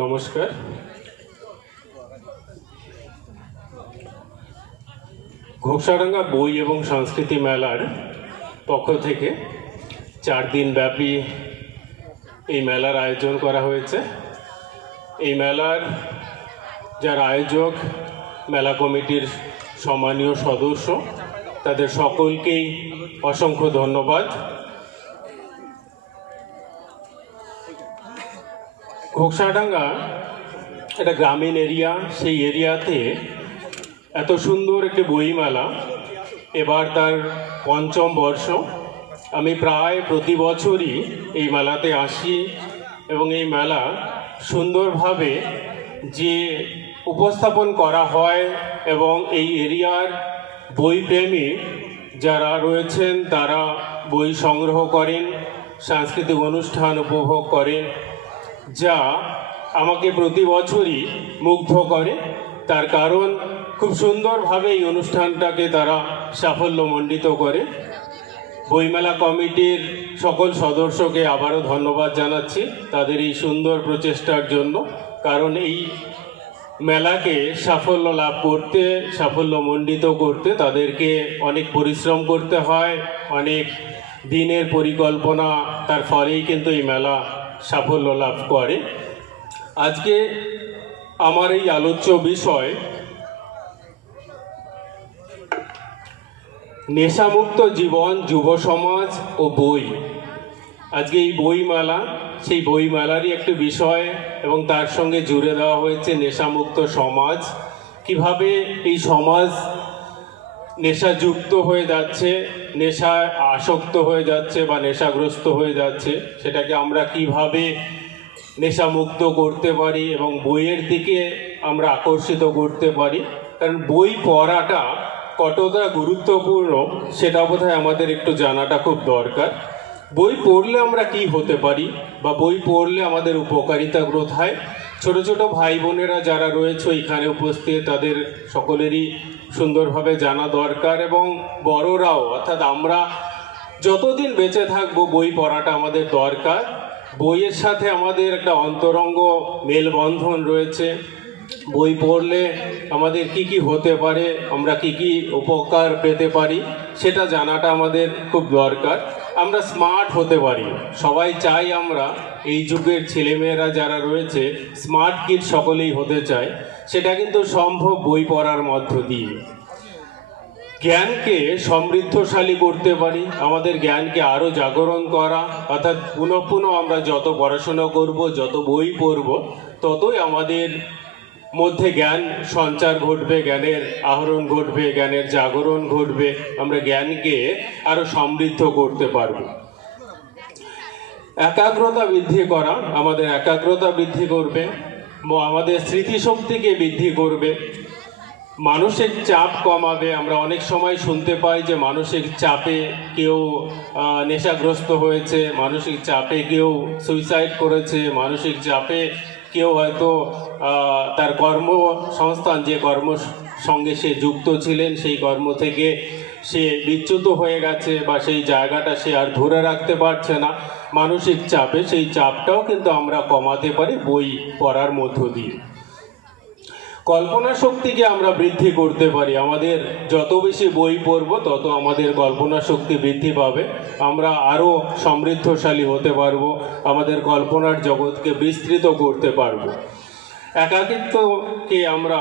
নমস্কার। ঘোকসাডাঙ্গা বই এবং সংস্কৃতি মেলার পক্ষ থেকে 4 দিন ব্যাপী এই মেলার আয়োজন করা হয়েছে। এই মেলার যারা আয়োজক, মেলা কমিটির সম্মানীয় সদস্য, তাদের সকলকেই অসংখ্য ধন্যবাদ। ঘোকসাডাঙ্গা একটা গ্রামীণ এরিয়া, সেই এরিয়াতে এত সুন্দর একটি বইমেলা, এবার তার 5ম বর্ষ। আমি প্রায় প্রতি বছরই এই মেলাতে আসি এবং এই মেলা সুন্দরভাবে যে উপস্থাপন করা হয় এবং এই এরিয়ার বইপ্রেমী যারা রয়েছেন তারা বই সংগ্রহ করেন, সাংস্কৃতিক অনুষ্ঠান উপভোগ করেন, যা আমাকে প্রতি বছরই মুগ্ধ করে। তার কারণ খুব সুন্দরভাবে এই অনুষ্ঠানটাকে তারা সাফল্যমণ্ডিত করে। বইমেলা কমিটির সকল সদস্যকে আবারও ধন্যবাদ জানাচ্ছি তাদের এই সুন্দর প্রচেষ্টার জন্য, কারণ এই মেলাকে সাফল্য লাভ করতে, সাফল্যমণ্ডিত করতে তাদেরকে অনেক পরিশ্রম করতে হয়, অনেক দিনের পরিকল্পনা, তার ফলেই কিন্তু এই মেলা সাফল্য লাভ করে। আজকে আমার এই আলোচ্য বিষয় নেশামুক্ত জীবন, যুব সমাজ ও বই। আজকে এই বইমেলা সেই বইমেলারই একটি বিষয় এবং তার সঙ্গে জুড়ে দেওয়া হয়েছে নেশামুক্ত সমাজ। কিভাবে এই সমাজ নেশাযুক্ত হয়ে যাচ্ছে, নেশায় আসক্ত হয়ে যাচ্ছে বা নেশাগ্রস্ত হয়ে যাচ্ছে, সেটাকে আমরা কিভাবে নেশামুক্ত করতে পারি এবং বইয়ের দিকে আমরা আকর্ষিত করতে পারি। কারণ বই পড়াটা কতটা গুরুত্বপূর্ণ সেটা বোধহয় আমাদের একটু জানাটা খুব দরকার। বই পড়লে আমরা কি হতে পারি বা বই পড়লে আমাদের উপকারিতা কোথায়। ছোট ছোট ভাই বোনেরা যারা রয়েছে এখানে উপস্থিত, তাদের সকলেরই সুন্দরভাবে জানা দরকার এবং বড়রাও, অর্থাৎ আমরা যতদিন বেঁচে থাকবো বই পড়াটা আমাদের দরকার। বইয়ের সাথে আমাদের একটা অন্তরঙ্গ মেলবন্ধন রয়েছে। বই পড়লে আমাদের কি কি হতে পারে, আমরা কি কি উপকার পেতে পারি, সেটা জানাটা আমাদের খুব দরকার। আমরা স্মার্ট হতে পারি, সবাই চাই আমরা এই যুগের ছেলেমেয়েরা যারা রয়েছে স্মার্ট কিড সকলেই হতে চায়। সেটা কিন্তু সম্ভব বই পড়ার মধ্য দিয়ে। জ্ঞানকে সমৃদ্ধশালী করতে পারি, আমাদের জ্ঞানকে আরও জাগরণ করা, অর্থাৎ পুনঃ পুনঃ আমরা যত পড়াশোনা করব, যত বই পড়ব, ততই আমাদের মধ্যে জ্ঞান সঞ্চার ঘটবে, জ্ঞানের আহরণ ঘটবে, জ্ঞানের জাগরণ ঘটবে, আমরা জ্ঞানকে আরও সমৃদ্ধ করতে পারব। একাগ্রতা বৃদ্ধি করা, আমাদের একাগ্রতা বৃদ্ধি করবে, আমাদের স্মৃতিশক্তিকে বৃদ্ধি করবে, মানসিক চাপ কমাবে। আমরা অনেক সময় শুনতে পাই যে মানসিক চাপে কেউ নেশাগ্রস্ত হয়েছে, মানসিক চাপে কেউ সুইসাইড করেছে, মানসিক চাপে কেউ হয়তো তার কর্মসংস্থান, যে কর্ম সঙ্গে সে যুক্ত ছিলেন সেই কর্ম থেকে সে বিচ্যুত হয়ে গেছে বা সেই জায়গাটা সে আর ধরে রাখতে পারছে না। মানসিক চাপে, সেই চাপটাও কিন্তু আমরা কমাতে পারি বই পড়ার মধ্য দিয়ে। কল্পনা শক্তিকে আমরা বৃদ্ধি করতে পারি, আমাদের যত বেশি বই পড়ব তত আমাদের কল্পনা শক্তি বৃদ্ধি পাবে, আমরা আরও সমৃদ্ধশালী হতে পারব, আমাদের কল্পনার জগৎকে বিস্তৃত করতে পারব। একাকিত্বকে আমরা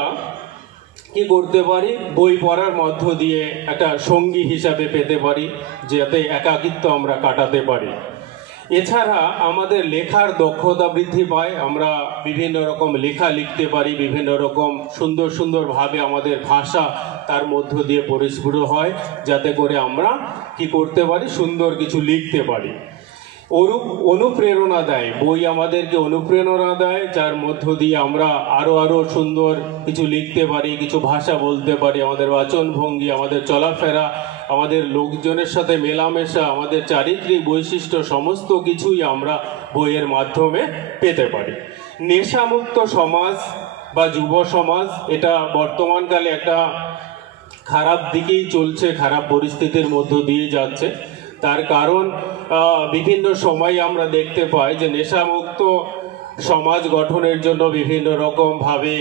কি করতে পারি, বই পড়ার মধ্য দিয়ে একটা সঙ্গী হিসাবে পেতে পারি, যাতে একাকিত্ব আমরা কাটাতে পারি। এছাড়া আমাদের লেখার দক্ষতা বৃদ্ধি পায়, আমরা বিভিন্ন রকম লেখা লিখতে পারি, বিভিন্ন রকম সুন্দর সুন্দরভাবে আমাদের ভাষা তার মধ্য দিয়ে পরিস্ফুট হয়, যাতে করে আমরা কি করতে পারি, সুন্দর কিছু লিখতে পারি। অনুপ্রেরণা দেয়, বই আমাদেরকে অনুপ্রেরণা দেয়, যার মধ্য দিয়ে আমরা আরও সুন্দর কিছু লিখতে পারি, কিছু ভাষা বলতে পারি, আমাদের বাচনভঙ্গি, আমাদের চলাফেরা, আমাদের লোকজনের সাথে মেলামেশা, আমাদের চারিত্রিক বৈশিষ্ট্য, সমস্ত কিছুই আমরা বইয়ের মাধ্যমে পেতে পারি। নেশামুক্ত সমাজ বা যুব সমাজ, এটা বর্তমানকালে একটা খারাপ দিকেই চলছে, খারাপ পরিস্থিতির মধ্য দিয়ে যাচ্ছে। তার কারণ বিভিন্ন সময় আমরা দেখতে পাই যে নেশামুক্ত সমাজ গঠনের জন্য বিভিন্ন রকমভাবে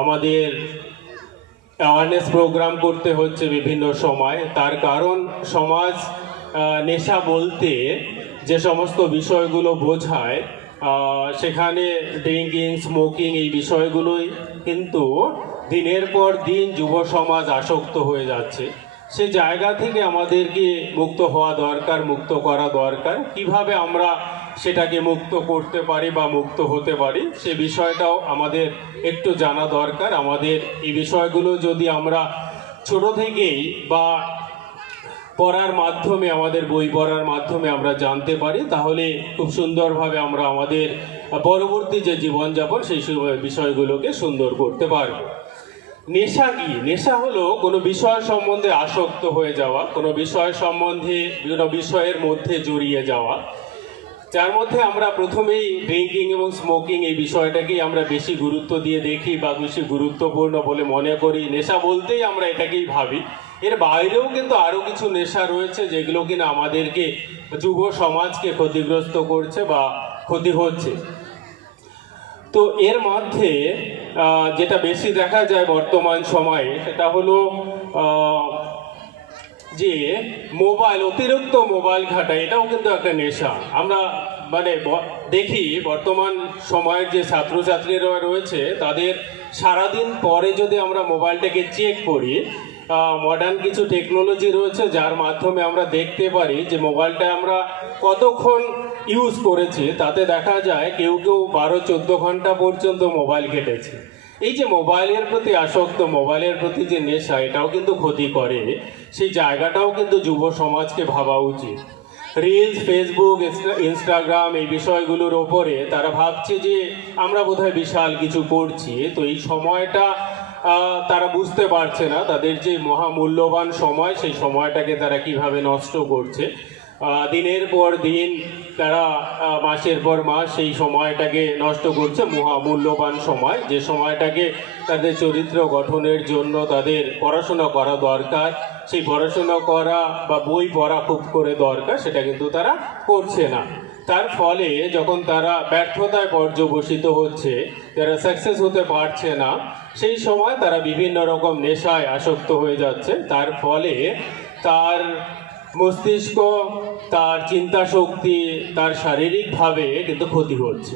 আমাদের অ্যাওয়ারনেস প্রোগ্রাম করতে হচ্ছে বিভিন্ন সময়। তার কারণ সমাজ নেশা বলতে যে সমস্ত বিষয়গুলো বোঝায় সেখানে ড্রিঙ্কিং, স্মোকিং এই বিষয়গুলোই কিন্তু দিনের পর দিন যুব সমাজ আসক্ত হয়ে যাচ্ছে। সে জায়গা থেকে আমাদেরকে মুক্ত হওয়া দরকার, মুক্ত করা দরকার। কিভাবে আমরা সেটাকে মুক্ত করতে পারি বা মুক্ত হতে পারি সে বিষয়টাও আমাদের একটু জানা দরকার। আমাদের এই বিষয়গুলো যদি আমরা ছোট থেকেই বা পড়ার মাধ্যমে, আমাদের বই পড়ার মাধ্যমে আমরা জানতে পারি, তাহলে খুব সুন্দরভাবে আমরা আমাদের পরবর্তী যে জীবনযাপন সেই বিষয়গুলোকে সুন্দর করতে পারব। নেশা কি? নেশা হলো কোনো বিষয় সম্বন্ধে আসক্ত হয়ে যাওয়া, কোনো বিষয় সম্বন্ধে বিভিন্ন বিষয়ের মধ্যে জড়িয়ে যাওয়া, যার মধ্যে আমরা প্রথমেই ড্রিঙ্কিং এবং স্মোকিং এই বিষয়টাকেই আমরা বেশি গুরুত্ব দিয়ে দেখি বা বেশি গুরুত্বপূর্ণ বলে মনে করি। নেশা বলতেই আমরা এটাকেই ভাবি। এর বাইরেও কিন্তু আরও কিছু নেশা রয়েছে যেগুলো কিনা আমাদেরকে, যুব সমাজকে ক্ষতিগ্রস্ত করছে বা ক্ষতি হচ্ছে। তো এর মধ্যে যেটা বেশি দেখা যায় বর্তমান সময়ে সেটা হলো যে মোবাইল, অতিরিক্ত মোবাইল ঘাটা, এটাও কিন্তু একটা নেশা। আমরা দেখি বর্তমান সময়ের যে ছাত্রছাত্রীরা রয়েছে তাদের সারাদিন পরে যদি আমরা মোবাইলটাকে চেক করি, মডার্ন কিছু টেকনোলজি রয়েছে যার মাধ্যমে আমরা দেখতে পারি যে মোবাইলটা আমরা কতক্ষণ ইউজ করেছি। তাতে দেখা যায় কেউ কেউ 12-14 ঘন্টা পর্যন্ত মোবাইল ঘেটেছে। এই যে মোবাইলের প্রতি আসক্ত, মোবাইলের প্রতি যে নেশা, এটাও কিন্তু ক্ষতি করে। সেই জায়গাটাও কিন্তু যুব সমাজকে ভাবা উচিত। রিলস, ফেসবুক, ইনস্টাগ্রাম এই বিষয়গুলোর ওপরে তারা ভাবছে যে আমরা বোধহয় বিশাল কিছু করছি। তো এই সময়টা তারা বুঝতে পারছে না, তাদের যে মহামূল্যবান সময় সেই সময়টাকে তারা কিভাবে নষ্ট করছে। দিনের পর দিন তারা মাসের পর মাস সেই সময়টাকে নষ্ট করছে, মহামূল্যবান সময়, যে সময়টাকে তাদের চরিত্র গঠনের জন্য তাদের পড়াশোনা করা দরকার, সেই পড়াশোনা করা বা বই পড়া খুব করে দরকার, সেটা কিন্তু তারা করছে না। তার ফলে যখন তারা ব্যর্থতায় পর্যবসিত হচ্ছে, যারা সাকসেস হতে পারছে না, সেই সময় তারা বিভিন্ন রকম নেশায় আসক্ত হয়ে যাচ্ছে। তার ফলে তার মস্তিষ্ক, তার চিন্তা শক্তি, তার শারীরিকভাবে কিন্তু ক্ষতি হচ্ছে।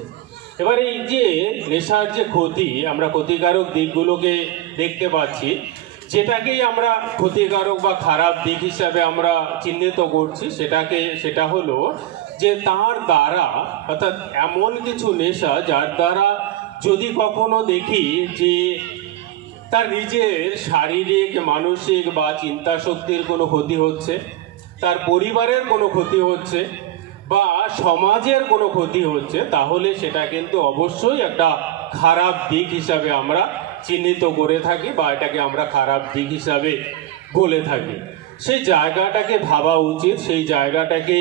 এবার এই যে নেশার যে ক্ষতি, আমরা ক্ষতিকারক দিকগুলোকে দেখতে পাচ্ছি। যেটাকেই আমরা ক্ষতিকারক বা খারাপ দিক হিসাবে আমরা চিহ্নিত করছি সেটা হলো যে তার দ্বারা, অর্থাৎ এমন কিছু নেশা যার দ্বারা যদি কখনো দেখি যে তার নিজের শারীরিক, মানসিক বা চিন্তা শক্তির কোনো ক্ষতি হচ্ছে, তার পরিবারের কোনো ক্ষতি হচ্ছে বা সমাজের কোনো ক্ষতি হচ্ছে, তাহলে সেটা কিন্তু অবশ্যই একটা খারাপ দিক হিসাবে আমরা চিহ্নিত করে থাকি বা এটাকে আমরা খারাপ দিক হিসাবে বলে থাকি। সেই জায়গাটাকে ভাবা উচিত। সেই জায়গাটাকে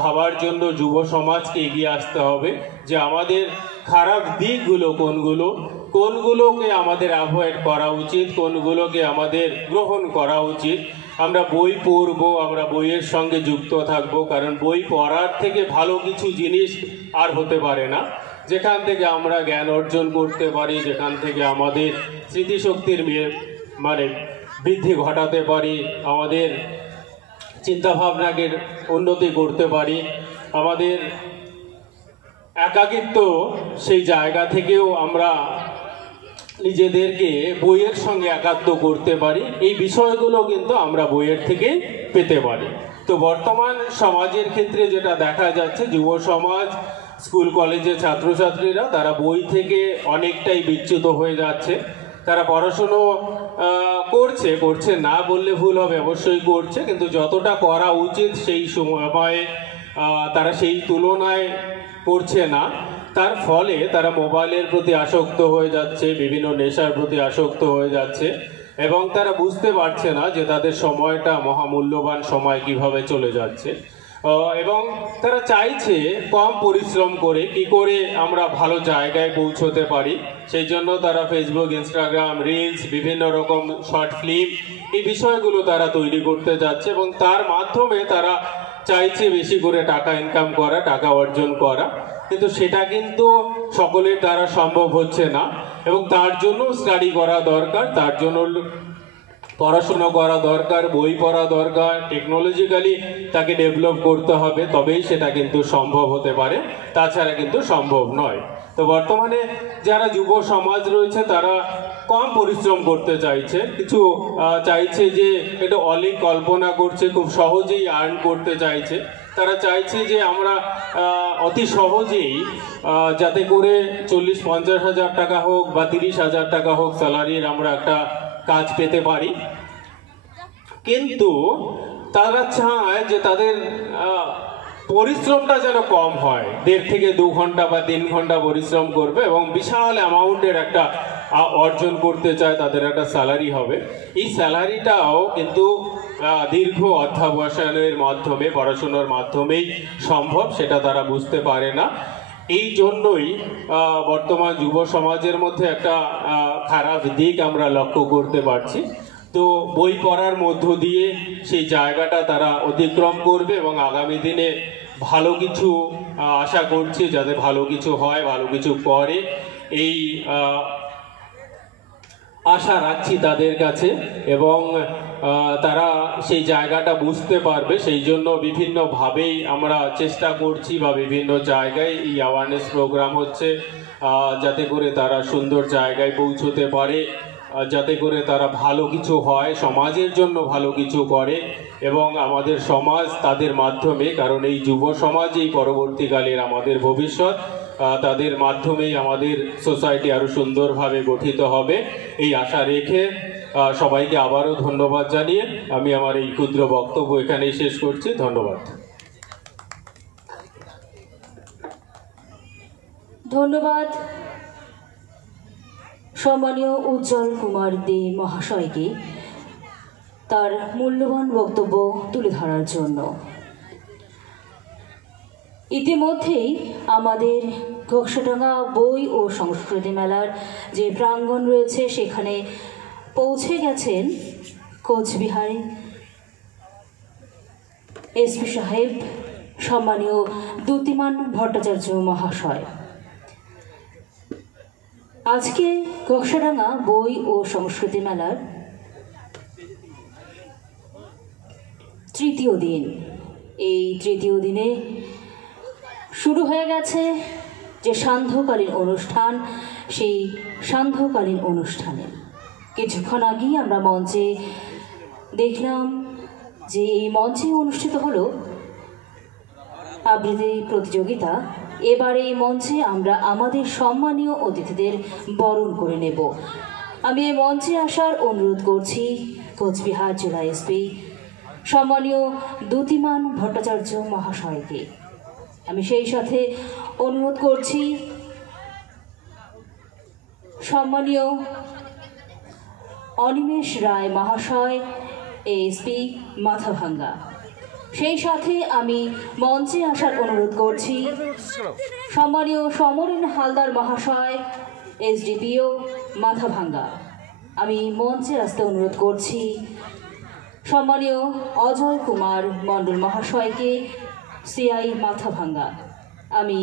ভাবার জন্য যুব সমাজকে এগিয়ে আসতে হবে যে আমাদের খারাপ দিকগুলো কোনগুলোকে আমাদের অ্যাভয়েড করা উচিত, কোনগুলোকে আমাদের গ্রহণ করা উচিত। আমরা বই পড়ব, আমরা বইয়ের সঙ্গে যুক্ত থাকব, কারণ বই পড়ার থেকে ভালো কিছু জিনিস আর হতে পারে না। যেখান থেকে আমরা জ্ঞান অর্জন করতে পারি, যেখান থেকে আমাদের স্মৃতিশক্তির বৃদ্ধি ঘটাতে পারি, আমাদের চিন্তাভাবনাকে উন্নতি করতে পারি, আমাদের একাকিত্ব সেই জায়গা থেকেও আমরা নিজেদেরকে বইয়ের সঙ্গে একাত্ম করতে পারি। এই বিষয়গুলো কিন্তু আমরা বইয়ের থেকে পেতে পারি। তো বর্তমান সমাজের ক্ষেত্রে যেটা দেখা যাচ্ছে, যুব সমাজ, স্কুল কলেজের ছাত্রছাত্রীরা তারা বই থেকে অনেকটাই বিচ্যুত হয়ে যাচ্ছে। তারা পড়াশুনো করছে না বললে ভুল হবে, অবশ্যই করছে, কিন্তু যতটা করা উচিত সেই সময়ে তারা সেই তুলনায় করছে না। তার ফলে তারা মোবাইলের প্রতি আসক্ত হয়ে যাচ্ছে, বিভিন্ন নেশার প্রতি আসক্ত হয়ে যাচ্ছে এবং তারা বুঝতে পারছে না যে তাদের সময়টা মহামূল্যবান সময় কিভাবে চলে যাচ্ছে। এবং তারা চাইছে কম পরিশ্রম করে কি করে আমরা ভালো জায়গায় পৌঁছতে পারি। সেই জন্য তারা ফেসবুক, ইনস্টাগ্রাম, রিলস, বিভিন্ন রকম শর্ট ফিল্ম এই বিষয়গুলো তারা তৈরি করতে যাচ্ছে এবং তার মাধ্যমে তারা চাইছে বেশি করে টাকা ইনকাম করা, টাকা অর্জন করা, কিন্তু সেটা কিন্তু সকলের দ্বারা সম্ভব হচ্ছে না। এবং তার জন্য স্টাডি করা দরকার, তার জন্য পড়াশোনা করা দরকার, বই পড়া দরকার, টেকনোলজিক্যালি তাকে ডেভেলপ করতে হবে, তবেই সেটা কিন্তু সম্ভব হতে পারে, তাছাড়া কিন্তু সম্ভব নয়। তো বর্তমানে যারা যুব সমাজ রয়েছে তারা কম পরিশ্রম করতে চাইছে, কিছু চাইছে যে এটা অনেক কল্পনা করছে, খুব সহজেই আর্ন করতে চাইছে। তারা চাইছে যে আমরা অতি সহজেই যাতে করে 40-50 হাজার টাকা হোক বা 30 হাজার টাকা হোক স্যালারির আমরা একটা কাজ পেতে পারি, কিন্তু তারা চায় যে তাদের পরিশ্রমটা যেন কম হয়, 1.5 থেকে 2 ঘন্টা বা 3 ঘন্টা পরিশ্রম করবে এবং বিশাল অ্যামাউন্টের একটা অর্জন করতে চায়, তাদের একটা স্যালারি হবে। এই স্যালারিটাও কিন্তু দীর্ঘ অধ্যবসায়ের মাধ্যমে, পড়াশোনার মাধ্যমেই সম্ভব, সেটা তারা বুঝতে পারে না। এই জন্যই বর্তমান যুব সমাজের মধ্যে একটা খারাপ দিক আমরা লক্ষ্য করতে পারছি। তো বই পড়ার মধ্য দিয়ে সেই জায়গাটা তারা অতিক্রম করবে এবং আগামী দিনে ভালো কিছু আশা করছি, যাতে ভালো কিছু হয়, ভালো কিছু করে, এই আশা রাখছি তাদের কাছে। এবং তারা সেই জায়গাটা বুঝতে পারবে, সেই জন্য বিভিন্নভাবেই আমরা চেষ্টা করছি বা বিভিন্ন জায়গায় এই অ্যাওয়ারনেস প্রোগ্রাম হচ্ছে, যাতে করে তারা সুন্দর জায়গায় পৌঁছতে পারে, যাতে করে তারা ভালো কিছু হয়, সমাজের জন্য ভালো কিছু করে এবং আমাদের সমাজ তাদের মাধ্যমে, কারণ এই যুব সমাজই পরবর্তীকালের আমাদের ভবিষ্যৎ, তাদের মাধ্যমেই আমাদের সোসাইটি আরো সুন্দরভাবে গঠিত হবে, এই আশা রেখে সবাইকে আবারও ধন্যবাদ জানিয়ে আমি আমার এই ক্ষুদ্র বক্তব্য এখানেই শেষ করছি। ধন্যবাদ। ধন্যবাদ সম্মানীয় উজ্জ্বল কুমার দে মহাশয়কে তার মূল্যবান বক্তব্য তুলে ধরার জন্য। ইতিমধ্যেই আমাদের ঘোকসাডাঙ্গা বই ও সংস্কৃতি মেলার যে প্রাঙ্গণ রয়েছে সেখানে পৌঁছে গেছেন কোচবিহার এসপি সাহেব সম্মানীয় দ্যুতিমান ভট্টাচার্য মহাশয়। আজকে ঘোকসাডাঙ্গা বই ও সংস্কৃতি মেলার তৃতীয় দিন। এই তৃতীয় দিনে শুরু হয়ে গেছে যে সান্ধ্যকালীন অনুষ্ঠান, সেই সান্ধ্যকালীন অনুষ্ঠানে কিছুক্ষণ আগেই আমরা মঞ্চে দেখলাম যে এই মঞ্চে অনুষ্ঠিত হলো আবৃত্তি প্রতিযোগিতা। এবার এই মঞ্চে আমরা আমাদের সম্মানীয় অতিথিদের বরণ করে নেব। আমি এই মঞ্চে আসার অনুরোধ করছি কোচবিহার জেলা এসপি সম্মানীয় দ্যুতিমান ভট্টাচার্য মহাশয়কে। আমি সেই সাথে অনুরোধ করছি সম্মানীয় অনিমেষ রায় মহাশয়, এসপি মাথাভাঙ্গা। সেই সাথে আমি মঞ্চে আসার অনুরোধ করছি সম্মানীয় সমরেন হালদার মহাশয়, এসডিপিও মাথাভাঙ্গা। আমি মঞ্চে আসতে অনুরোধ করছি সম্মানীয় অজয় কুমার মণ্ডল মহাশয়কে, সিআই মাথাভাঙ্গা। আমি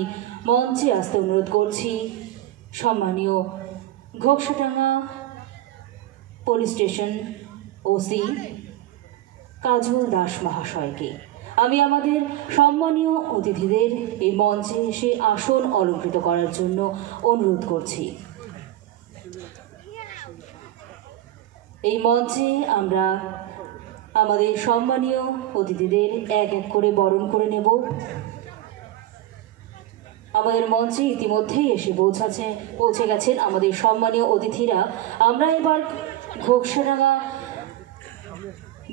মঞ্চে আসতে অনুরোধ করছি সম্মানীয় ঘোকসাডাঙ্গা পুলিশ স্টেশন ওসি কাজল দাস মহাশয়কে। আমি আমাদের সম্মানীয় অতিথিদের এই মঞ্চে এসে আসন অলঙ্কৃত করার জন্য অনুরোধ করছি। এই মঞ্চে আমরা আমাদের সম্মানীয় অতিথিদের এক এক করে বরণ করে নেব। আমাদের মঞ্চে ইতিমধ্যেই এসে পৌঁছে গেছেন আমাদের সম্মানীয় অতিথিরা। আমরা এবার ঘোকসাডাঙ্গা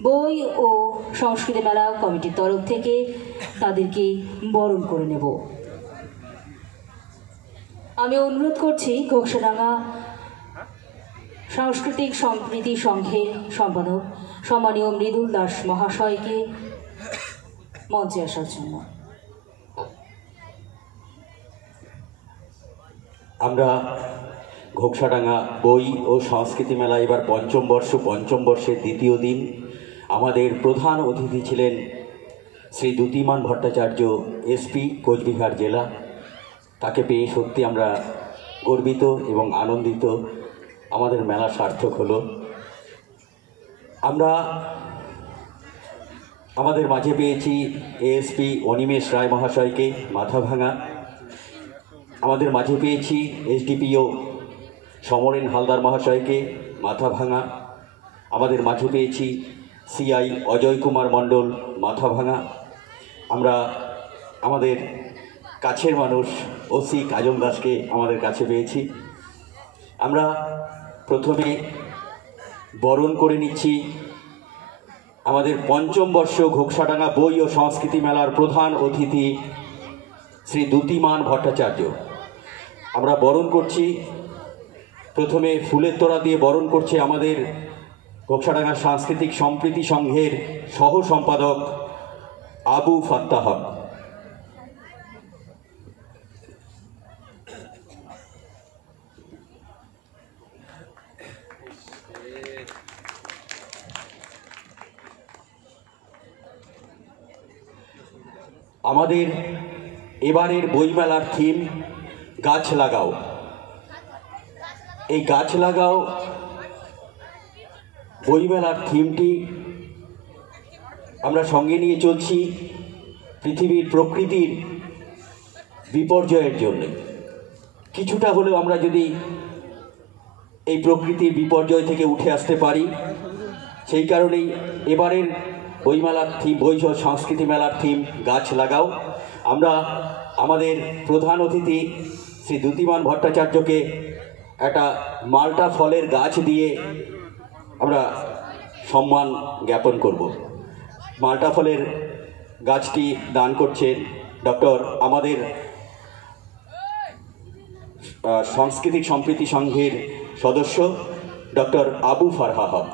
বই ও সংস্কৃতি মেলা কমিটির তরফ থেকে তাদেরকে বরণ করে নেব। আমি অনুরোধ করছি ঘোকসাডাঙ্গা সাংস্কৃতিক সম্প্রীতি সংঘের সম্পাদক সম্মানীয় মৃদুল দাস মহাশয়কে মঞ্চে আসার জন্য। আমরা ঘোকসাডাঙ্গা বই ও সংস্কৃতি মেলা এবার পঞ্চম বর্ষের দ্বিতীয় দিন। আমাদের প্রধান অতিথি ছিলেন শ্রী দ্যুতিমান ভট্টাচার্য এসপি কোচবিহার জেলা, তাকে পেয়ে সত্যি আমরা গর্বিত এবং আনন্দিত। আমাদের মেলা সার্থক হলো। আমরা আমাদের মাঝে পেয়েছি এএসপি অনিমেষ রায় মহাশয়কে, মাথাভাঙা। আমাদের মাঝে পেয়েছি এসডিপিও সমরেন হালদার মহাশয়কে, মাথাভাঙা। আমাদের মাঝে পেয়েছি সিআই অজয় কুমার মণ্ডল, মাথাভাঙা। আমরা আমাদের কাছের মানুষ ওসি কাজল দাসকে আমাদের কাছে পেয়েছি। আমরা প্রথমে বরণ করে নিচ্ছি আমাদের পঞ্চম বর্ষ ঘোকসাডাঙ্গা বই ও সংস্কৃতি মেলার প্রধান অতিথি শ্রী দ্যুতিমান ভট্টাচার্য। আমরা বরণ করছি, প্রথমে ফুলের তোড়া দিয়ে বরণ করছে আমাদের ঘোকসাডাঙ্গা সাংস্কৃতিক সম্প্রীতি সংঘের সহ সম্পাদক আবু ফাত্তাহ। আমাদের এবারের বইমেলার থিম গাছ লাগাও। এই গাছ লাগাও বইমেলার থিমটি আমরা সঙ্গে নিয়ে চলছি পৃথিবীর প্রকৃতির বিপর্যয়ের জন্য। কিছুটা হলেও আমরা যদি এই প্রকৃতির বিপর্যয় থেকে উঠে আসতে পারি, সেই কারণেই এবারের বইমেলার থিম, বই ও সংস্কৃতি মেলার থিম গাছ লাগাও। আমরা আমাদের প্রধান অতিথি শ্রী দ্যুতিমান ভট্টাচার্যকে একটা মাল্টা ফলের গাছ দিয়ে আমরা সম্মান জ্ঞাপন করব। মাল্টা ফলের গাছটি দান করছেন আমাদের সাংস্কৃতিক সম্প্রীতি সংঘের সদস্য ডক্টর আবু ফারহা হক।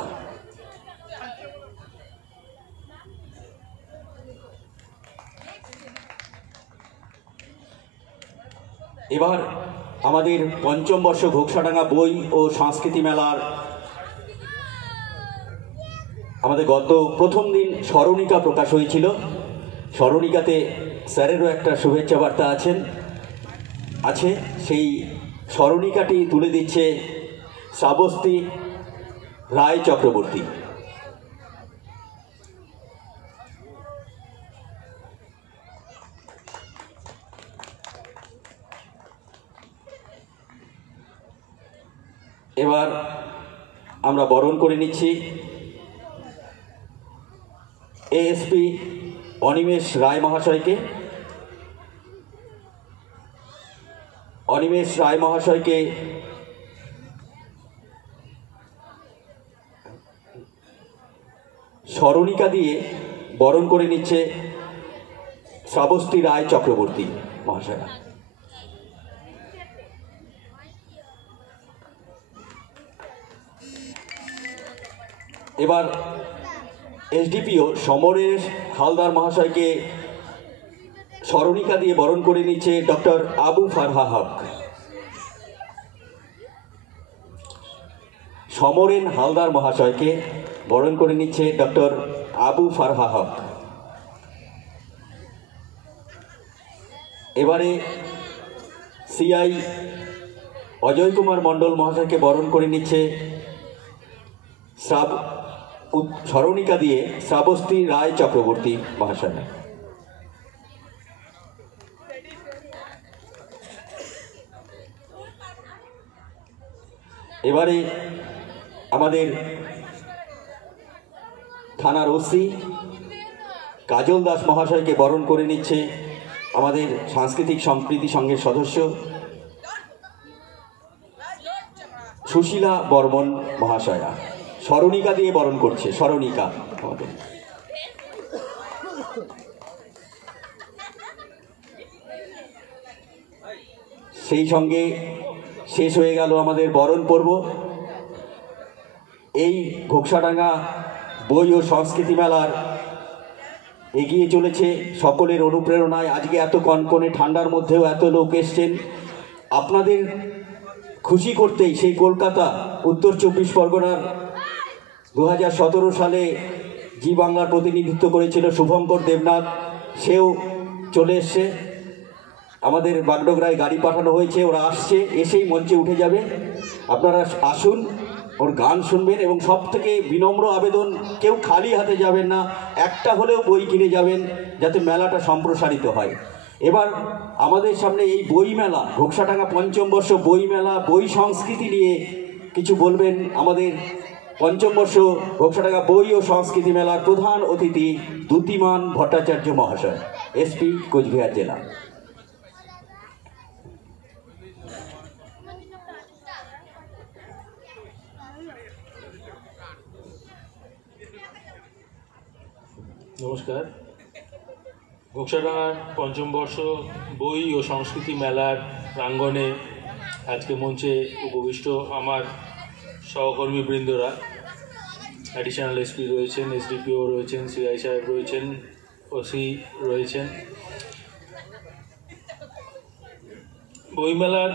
এবার আমাদের পঞ্চম বর্ষ ঘোকসাডাঙ্গা বই ও সংস্কৃতি মেলার আমাদের গত প্রথম দিন স্মরণিকা প্রকাশ হয়েছিল। স্মরণিকাতে স্যারেরও একটা শুভেচ্ছা বার্তা আছে। সেই স্মরণিকাটি তুলে দিচ্ছে শ্রাবস্তী রায় চক্রবর্তী। এবার আমরা বরণ করে নিচ্ছি এএসপি অনিমেষ রায় মহাশয়কে। অনিমেষ রায় মহাশয়কে স্মরণিকা দিয়ে বরণ করে নিচ্ছে শ্রাবস্তী রায় চক্রবর্তী মহাশয়া। এবার এসডিপিও সমরেশ হালদার মহাশয়কে স্মরণিকা দিয়ে বরণ করে নিচ্ছে ডক্টর আবু ফারহা হক। সমরেন হালদার মহাশয়কে বরণ করে নিচ্ছে ডক্টর আবু ফারহা হক। এবারে সিআই অজয় কুমার মণ্ডল মহাশয়কে বরণ করে নিচ্ছে স্মরণিকা দিয়ে শ্রাবস্তী রায় চক্রবর্তী মহাশয়। এবারে আমাদের থানার ওসি কাজল দাস মহাশয়কে বরণ করে নিচ্ছে আমাদের সাংস্কৃতিক সম্প্রীতি সংঘের সদস্য সুশীলা বর্মন মহাশয়া। স্মরণিকা দিয়ে বরণ করছে, স্মরণিকা আমাদের। সেই সঙ্গে শেষ হয়ে গেল আমাদের বরণ পর্ব। এই ঘোকসাডাঙ্গা বই ও সংস্কৃতি মেলার এগিয়ে চলেছে সকলের অনুপ্রেরণায়। আজকে এত কনকনে ঠান্ডার মধ্যেও এত লোক এসছেন। আপনাদের খুশি করতেই সেই কলকাতা, উত্তর 24 পরগনার 2017 সালে জি বাংলার প্রতিনিধিত্ব করেছিল শুভঙ্কর দেবনাথ। সেও চলে এসছে। আমাদের বাগডোগরায় গাড়ি পাঠানো হয়েছে, ওরা আসছে, এসেই মঞ্চে উঠে যাবে। আপনারা আসুন, ওর গান শুনবেন এবং সব থেকে বিনম্র আবেদন, কেউ খালি হাতে যাবেন না, একটা হলেও বই কিনে যাবেন যাতে মেলাটা সম্প্রসারিত হয়। এবার আমাদের সামনে এই বইমেলা, ঘোকসাডাঙ্গা পঞ্চম বর্ষ বইমেলা, বই সংস্কৃতি নিয়ে কিছু বলবেন আমাদের পঞ্চম বর্ষ ঘোকসাডাঙ্গা বই ও সংস্কৃতি মেলার প্রধান অতিথি দ্যুতিমান ভট্টাচার্য মহাশয়, এসপি কোচবিহার জেলা। নমস্কার। ঘোকসাডাঙ্গার পঞ্চম বর্ষ বই ও সংস্কৃতি মেলার প্রাঙ্গণে আজকে মঞ্চে উপবিষ্ট আমার সহকর্মীবৃন্দরা, অ্যাডিশনাল এসপি রয়েছেন, এসডিপিও রয়েছেন, সিআই সাহেব রয়েছেন, ওসি রয়েছেন। বইমেলার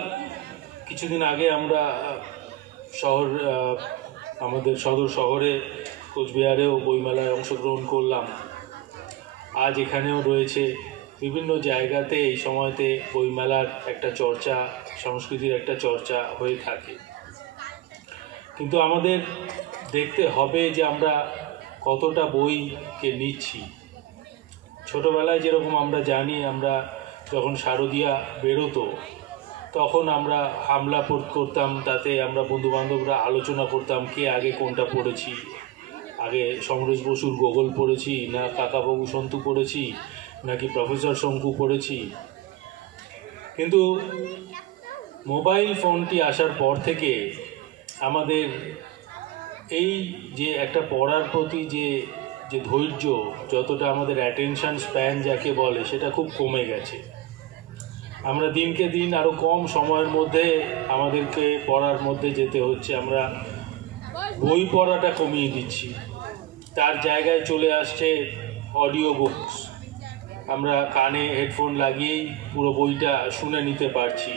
কিছুদিন আগে আমরা আমাদের সদর শহরে কোচবিহারেও বইমেলায় অংশগ্রহণ করলাম। আজ এখানেও রয়েছে, বিভিন্ন জায়গাতে এই সময়তে বইমেলার একটা চর্চা, সংস্কৃতির একটা চর্চা হয়ে থাকে। কিন্তু আমাদের দেখতে হবে যে আমরা কতটা বইকে নিচ্ছি। ছোটোবেলায় যেরকম আমরা জানি, আমরা যখন শারদীয়া বেরোতো তখন আমরা হামলা করতাম, তাতে আমরা বন্ধুবান্ধবরা আলোচনা করতাম কে আগে কোনটা পড়েছি। আগে সমরেশ বসুর গোগল পড়েছি, না কাকাবাবু সন্তু পড়েছি, নাকি প্রফেসর শঙ্কু পড়েছি। কিন্তু মোবাইল ফোনটি আসার পর থেকে আমাদের এই যে একটা পড়ার প্রতি যে ধৈর্য, যতটা আমাদের অ্যাটেনশন স্প্যান যাকে বলে, সেটা খুব কমে গেছে। আমরা দিনকে দিন আরও কম সময়ের মধ্যে আমাদেরকে পড়ার মধ্যে যেতে হচ্ছে। আমরা বই পড়াটা কমিয়ে দিচ্ছি, তার জায়গায় চলে আসছে অডিও বুকস। আমরা কানে হেডফোন লাগিয়েই পুরো বইটা শুনে নিতে পারছি।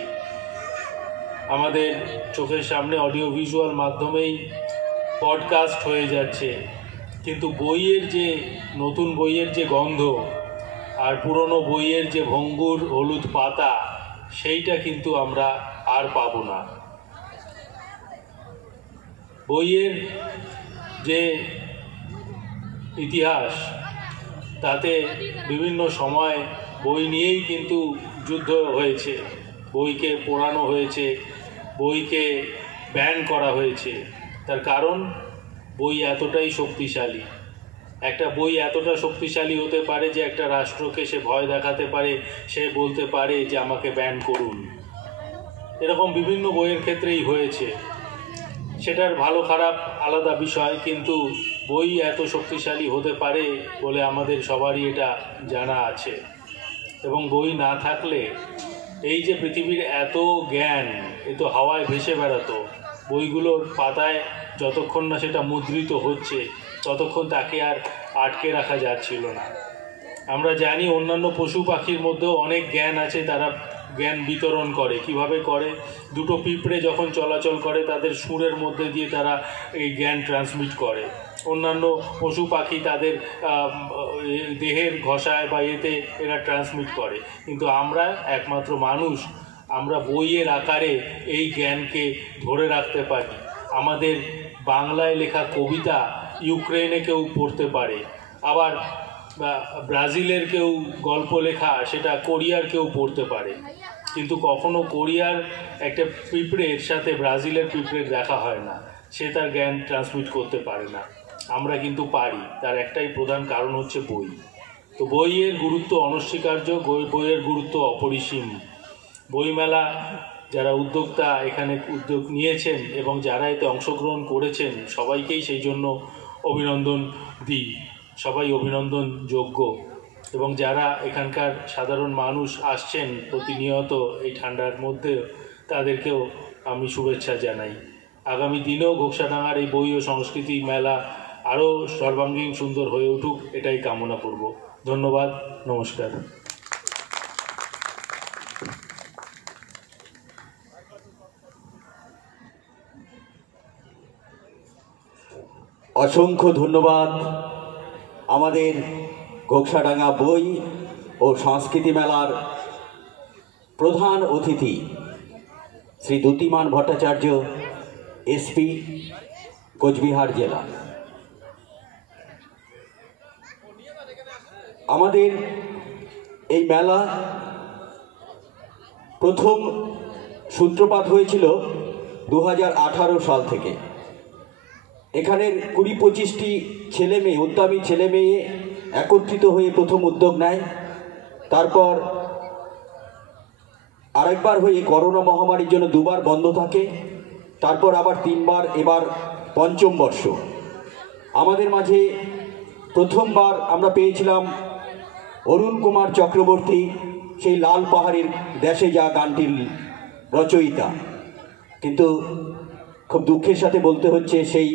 আমাদের চোখের সামনে অডিও ভিজুয়াল মাধ্যমেই পডকাস্ট হয়ে যাচ্ছে। কিন্তু বইয়ের যে নতুন বইয়ের যে গন্ধ আর পুরনো বইয়ের যে ভঙ্গুর হলুদ পাতা, সেইটা কিন্তু আমরা আর পাবো না। বইয়ের যে ইতিহাস, তাতে বিভিন্ন সময় বই নিয়েই কিন্তু যুদ্ধ হয়েছে, বইকে পোড়ানো হয়েছে, বইকে ব্যান করা হয়েছে। তার কারণ বই এতটাই শক্তিশালী। একটা বই এতটা শক্তিশালী হতে পারে যে একটা রাষ্ট্রকে সে ভয় দেখাতে পারে, সে বলতে পারে যে আমাকে ব্যান করুন। এরকম বিভিন্ন বইয়ের ক্ষেত্রেই হয়েছে। সেটার ভালো খারাপ আলাদা বিষয়, কিন্তু বই এত শক্তিশালী হতে পারে বলে আমাদের সবারই এটা জানা আছে। এবং বই না থাকলে এই যে পৃথিবীর এত জ্ঞান, এ তো হাওয়ায় ভেসে বেড়াতো। বইগুলোর পাতায় যতক্ষণ না সেটা মুদ্রিত হচ্ছে, ততক্ষণ তাকে আর আটকে রাখা যাচ্ছিল না। আমরা জানি অন্যান্য পশু পাখির মধ্যেও অনেক জ্ঞান আছে, তারা জ্ঞান বিতরণ করে। কিভাবে করে? দুটো পিঁপড়ে যখন চলাচল করে তাদের সুরের মধ্যে দিয়ে তারা এই জ্ঞান ট্রান্সমিট করে। অন্যান্য পশু পাখি তাদের দেহের ঘষায় বা এতে এরা ট্রান্সমিট করে। কিন্তু আমরা একমাত্র মানুষ, আমরা বইয়ের আকারে এই জ্ঞানকে ধরে রাখতে পারি। আমাদের বাংলায় লেখা কবিতা ইউক্রেনে কেউ পড়তে পারে, আবার ব্রাজিলের কেউ গল্প লেখা সেটা কোরিয়ার কেউ পড়তে পারে। কিন্তু কখনো কোরিয়ার একটা পিঁপড়ের সাথে ব্রাজিলের পিঁপড়ের দেখা হয় না, সে তার জ্ঞান ট্রান্সমিট করতে পারে না। আমরা কিন্তু পারি, তার একটাই প্রধান কারণ হচ্ছে বই। তো বইয়ের গুরুত্ব অনস্বীকার্য, বইয়ের গুরুত্ব অপরিসীম। বইমেলা যারা উদ্যোক্তা এখানে উদ্যোগ নিয়েছেন এবং যারা এতে অংশগ্রহণ করেছেন, সবাইকেই সেই জন্য অভিনন্দন দিই। সবাই অভিনন্দন যোগ্য। এবং যারা এখানকার সাধারণ মানুষ আসছেন প্রতিনিয়ত এই ঠান্ডার মধ্যে, তাদেরকেও আমি শুভেচ্ছা জানাই। আগামী দিনেও ঘোকসাডাঙ্গার এই বই ও সংস্কৃতি মেলা আরও সর্বাঙ্গীন সুন্দর হয়ে উঠুক, এটাই কামনা করব। ধন্যবাদ, নমস্কার। অসংখ্য ধন্যবাদ আমাদের ঘোকসাডাঙ্গা বই ও সংস্কৃতি মেলার প্রধান অতিথি শ্রী দ্যুতিমান ভট্টাচার্য, এসপি, কোচবিহার জেলা। আমাদের এই মেলা প্রথম সূত্রপাত হয়েছিল 2018 সাল থেকে। এখানের 20-25টি ছেলে মেয়ে, উদ্যমী ছেলে মেয়ে একত্রিত হয়ে প্রথম উদ্যোগ নেয়। তারপর আরেকবার হয়ে করোনা মহামারীর জন্য 2বার বন্ধ থাকে, তারপর আবার 3বার, এবার 5ম বর্ষ। আমাদের মাঝে প্রথমবার আমরা পেয়েছিলাম অরুণ কুমার চক্রবর্তী, সেই লাল পাহাড়ের দেশে যা গানটির রচয়িতা। কিন্তু খুব দুঃখের সাথে বলতে হচ্ছে, সেই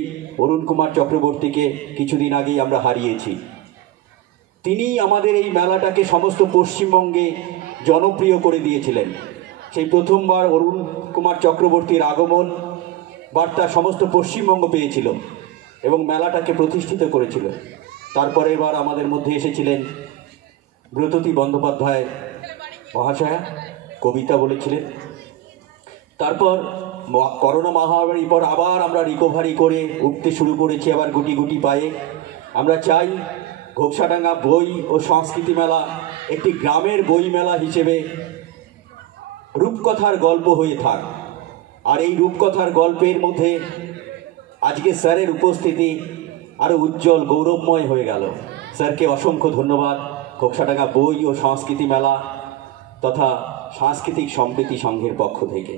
অরুণ কুমার চক্রবর্তীকে কিছুদিন আগেই আমরা হারিয়েছি। তিনি আমাদের এই মেলাটাকে সমস্ত পশ্চিমবঙ্গে জনপ্রিয় করে দিয়েছিলেন। সেই প্রথমবার অরুণ কুমার চক্রবর্তীর আগমন বার্তা সমস্ত পশ্চিমবঙ্গ পেয়েছিল এবং মেলাটাকে প্রতিষ্ঠিত করেছিল। তারপরে এবার আমাদের মধ্যে এসেছিলেন ব্রততী বন্দ্যোপাধ্যায় মহাশয়া, কবিতা বলেছিলেন। তারপর করোনা মহামারীর পর আবার আমরা রিকভারি করে উঠতে শুরু করেছি, আবার গুটি গুটি পায়ে। আমরা চাই ঘোপসাডাঙ্গা বই ও সংস্কৃতি মেলা একটি গ্রামের বই মেলা হিসেবে রূপকথার গল্প হয়ে থাক। আর এই রূপকথার গল্পের মধ্যে আজকে স্যারের উপস্থিতি আরও উজ্জ্বল, গৌরবময় হয়ে গেল। স্যারকে অসংখ্য ধন্যবাদ ঘোপসাডাঙ্গা বই ও সংস্কৃতি মেলা তথা সাংস্কৃতিক সম্প্রীতি সংঘের পক্ষ থেকে।